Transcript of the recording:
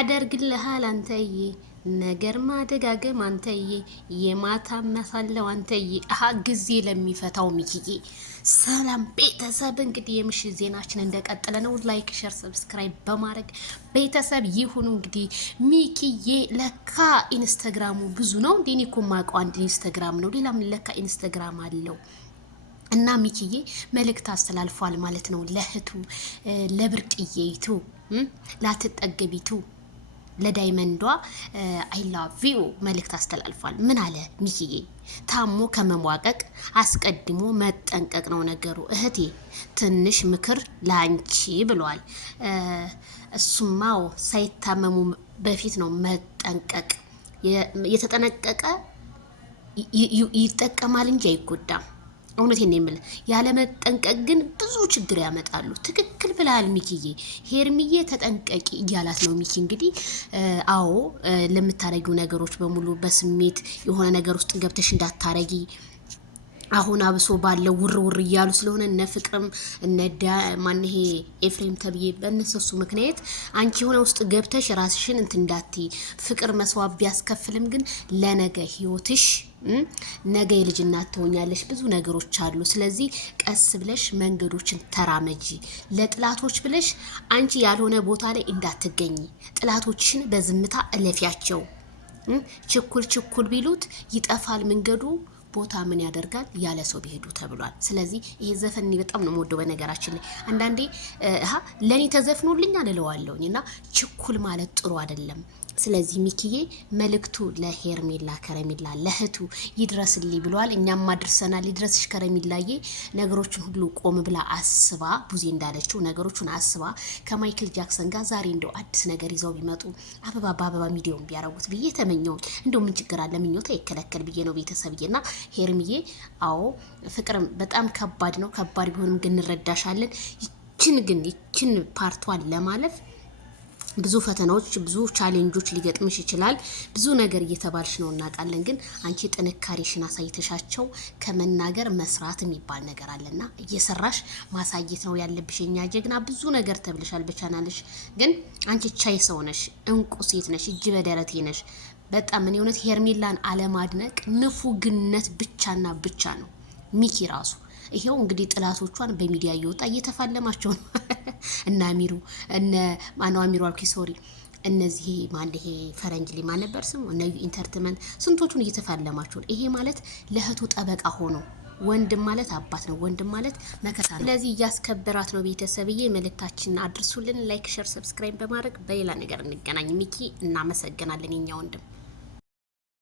ያደርግልሃል አንተዬ ነገር ማደጋገም አንተዬ የማታ መሳለው አንተዬ ጊዜ ለሚፈታው ሚኪዬ። ሰላም ቤተሰብ፣ እንግዲህ የምሽት ዜናችን እንደቀጠለ ነው። ላይክ ሸር ሰብስክራይብ በማድረግ ቤተሰብ ይሁኑ። እንግዲህ ሚኪዬ ለካ ኢንስታግራሙ ብዙ ነው እንዴ? እኔ እኮ የማውቀው አንድ ኢንስታግራም ነው። ሌላም ለካ ኢንስታግራም አለው። እና ሚኪዬ መልእክት አስተላልፏል ማለት ነው ለእህቱ ለብርቅዬይቱ ላትጠገቢቱ ለዳይመንዷ አይ ላቭ ዩ መልእክት አስተላልፏል። ምን አለ ሚኪዬ? ታሞ ከመሟቀቅ አስቀድሞ መጠንቀቅ ነው ነገሩ። እህቴ ትንሽ ምክር ላንቺ ብሏል። እሱማው ሳይታመሙ በፊት ነው መጠንቀቅ። የተጠነቀቀ ይጠቀማል እንጂ አይጎዳም። እውነቴን ነው የምልህ። ያለ መጠንቀቅ ግን ብዙ ችግር ያመጣሉ። ትክክል ብለሃል ሚኪዬ። ሄርሚዬ ተጠንቀቂ እያላት ነው ሚኪ። እንግዲህ አዎ ለምታረጊው ነገሮች በሙሉ በስሜት የሆነ ነገር ውስጥ ገብተሽ እንዳታረጊ። አሁን አብሶ ባለው ውር እያሉ ስለሆነ እነ ፍቅርም እነ ማን ይሄ ኤፍሬም ተብዬ በእነሱ ምክንያት አንቺ የሆነ ውስጥ ገብተሽ ራስሽን እንትን እንዳትይ። ፍቅር መስዋዕት ቢያስከፍልም ግን ለነገ ህይወትሽ ነገ የልጅ እናት ትሆኛለሽ። ብዙ ነገሮች አሉ። ስለዚህ ቀስ ብለሽ መንገዶችን ተራመጂ። ለጥላቶች ብለሽ አንቺ ያልሆነ ቦታ ላይ እንዳትገኝ። ጥላቶችሽን በዝምታ እለፊያቸው። ችኩል ቢሉት ይጠፋል መንገዱ። ቦታ ምን ያደርጋል ያለ ሰው ቢሄዱ ተብሏል። ስለዚህ ይሄ ዘፈን በጣም ነው የምወደው። በነገራችን ላይ አንዳንዴ ለኔ ተዘፍኖልኝ አልለዋለሁኝ እና ችኩል ማለት ጥሩ አይደለም። ስለዚህ ሚኪዬ መልእክቱ ለሄርሜላ ከረሚላ ለእህቱ ይድረስልኝ ብሏል። እኛም አድርሰናል። ይድረስሽ ከረሚላዬ። ነገሮችን ሁሉ ቆም ብላ አስባ ቡዜ እንዳለችው ነገሮችን አስባ ከማይክል ጃክሰን ጋር ዛሬ እንደው አዲስ ነገር ይዘው ቢመጡ አበባ በአበባ ሚዲያውን ቢያረጉት ብዬ ተመኘሁኝ። እንደው ምን ችግር አለ? ምኞታ ይከለከል ብዬ ነው ቤተሰብዬና ሄርሚዬ። አዎ ፍቅርም በጣም ከባድ ነው። ከባድ ቢሆንም ግን እንረዳሻለን። ይችን ፓርቷን ለማለፍ ብዙ ፈተናዎች ብዙ ቻሌንጆች ሊገጥምሽ ይችላል። ብዙ ነገር እየተባልሽ ነው እናውቃለን። ግን አንቺ ጥንካሬሽን አሳይተሻቸው ከመናገር መስራት የሚባል ነገር አለና እየሰራሽ ማሳየት ነው ያለብሽ። የኛ ጀግና ብዙ ነገር ተብልሻል በቻናልሽ። ግን አንቺ ቻይ ሰው ነሽ፣ እንቁ ሴት ነሽ፣ እጅ በደረቴ ነሽ። በጣም እኔ እውነት ሄርሜላን አለማድነቅ ንፉግነት ብቻና ብቻ ነው። ሚኪ ራሱ ይሄው እንግዲህ ጥላቶቿን በሚዲያ እየወጣ እየተፋለማቸው ነው። እና አሚሩ እነ ማነው አሚሩ አልኩ ሶሪ። እነዚህ ማን ይሄ ፈረንጅ ላይ ማን ነበር ስሙ? እነ ኢንተርቴይንመንት ስንቶቹን እየተፋለማቸው። ይሄ ማለት ለእህቱ ጠበቃ ሆኖ ወንድም ማለት አባት ነው። ወንድም ማለት መከታ ነው። ስለዚህ እያስከበራት ነው። ቤተሰብዬ መልእክታችንን አድርሱልን። ላይክ ሸር ሰብስክራይብ በማድረግ በሌላ ነገር እንገናኝ። ሚኪ እናመሰግናለን የኛ ወንድም።